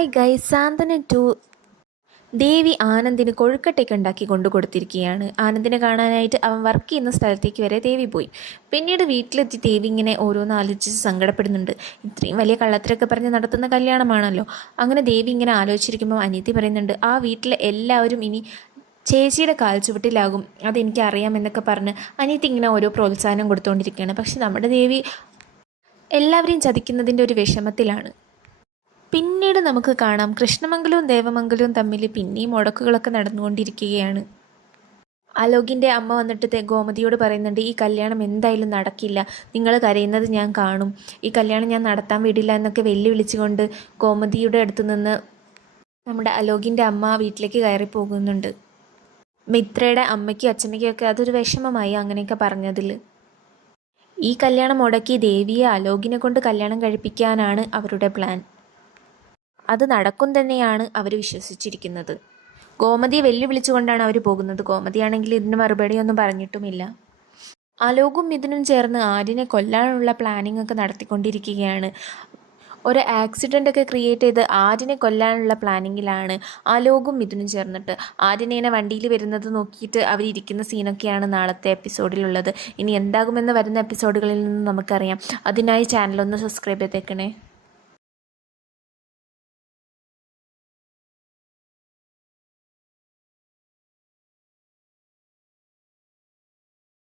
Hi guys, സാന്ത്വന 2 ദേവി ആനന്ദിന് കൊഴുക്കട്ടയൊക്കെ ഉണ്ടാക്കി കൊണ്ടു കൊടുത്തിരിക്കുകയാണ്. ആനന്ദിനെ കാണാനായിട്ട് അവൻ വർക്ക് ചെയ്യുന്ന സ്ഥലത്തേക്ക് വരെ ദേവി പോയി. പിന്നീട് വീട്ടിലെത്തി ദേവി ഇങ്ങനെ ഓരോന്ന് ആലോചിച്ച് സങ്കടപ്പെടുന്നുണ്ട്. ഇത്രയും വലിയ കള്ളത്തരൊക്കെ പറഞ്ഞ് നടത്തുന്ന കല്യാണമാണല്ലോ. അങ്ങനെ ദേവി ഇങ്ങനെ ആലോചിച്ചിരിക്കുമ്പോൾ അനിയത്തി പറയുന്നുണ്ട്, ആ വീട്ടിലെ എല്ലാവരും ഇനി ചേച്ചിയുടെ കാൽച്ചുവട്ടിലാകും, അതെനിക്കറിയാമെന്നൊക്കെ പറഞ്ഞ് അനിയത്തി ഇങ്ങനെ ഓരോ പ്രോത്സാഹനം കൊടുത്തുകൊണ്ടിരിക്കുകയാണ്. പക്ഷെ നമ്മുടെ ദേവി എല്ലാവരെയും ചതിക്കുന്നതിൻ്റെ ഒരു വിഷമത്തിലാണ്. പിന്നീട് നമുക്ക് കാണാം കൃഷ്ണമംഗലവും ദേവമംഗലവും തമ്മിൽ പിന്നെയും മുടക്കുകളൊക്കെ നടന്നുകൊണ്ടിരിക്കുകയാണ്. അലോകിൻ്റെ അമ്മ വന്നിട്ട് ഗോമതിയോട് പറയുന്നുണ്ട്, ഈ കല്യാണം എന്തായാലും നടക്കില്ല, നിങ്ങൾ കരയുന്നത് ഞാൻ കാണും, ഈ കല്യാണം ഞാൻ നടത്താൻ വിടില്ല എന്നൊക്കെ വെല്ലുവിളിച്ചുകൊണ്ട് ഗോമതിയുടെ അടുത്ത് നിന്ന് നമ്മുടെ അലോകിൻ്റെ അമ്മ വീട്ടിലേക്ക് കയറി പോകുന്നുണ്ട്. മിത്രയുടെ അമ്മയ്ക്കും അച്ഛമ്മയ്ക്കും ഒക്കെ അതൊരു വിഷമമായി അങ്ങനെയൊക്കെ പറഞ്ഞതിൽ. ഈ കല്യാണം മുടക്കി ദേവിയെ അലോകിനെ കൊണ്ട് കല്യാണം കഴിപ്പിക്കാനാണ് അവരുടെ പ്ലാൻ. അത് നടക്കും തന്നെയാണ് അവർ വിശ്വസിച്ചിരിക്കുന്നത്. ഗോമതിയെ വെല്ലുവിളിച്ചുകൊണ്ടാണ് അവർ പോകുന്നത്. ഗോമതിയാണെങ്കിൽ ഇതിന് മറുപടിയൊന്നും പറഞ്ഞിട്ടുമില്ല. അലോകും മിഥുനും ചേർന്ന് ആര്യനെ കൊല്ലാനുള്ള പ്ലാനിങ് ഒക്കെ നടത്തിക്കൊണ്ടിരിക്കുകയാണ്. ഒരു ആക്സിഡൻ്റ് ഒക്കെ ക്രിയേറ്റ് ചെയ്ത് ആര്യനെ കൊല്ലാനുള്ള പ്ലാനിങ്ങിലാണ് അലോകും മിഥുനും ചേർന്നിട്ട്. ആര്യനെ ഇങ്ങനെ വണ്ടിയിൽ വരുന്നത് നോക്കിയിട്ട് അവരിയ്ക്കുന്ന സീനൊക്കെയാണ് നാളത്തെ എപ്പിസോഡിലുള്ളത്. ഇനി എന്താകുമെന്ന് വരുന്ന എപ്പിസോഡുകളിൽ നിന്ന് നമുക്കറിയാം. അതിനായി ചാനലൊന്ന് സബ്സ്ക്രൈബ് ചെയ്തേക്കണേ.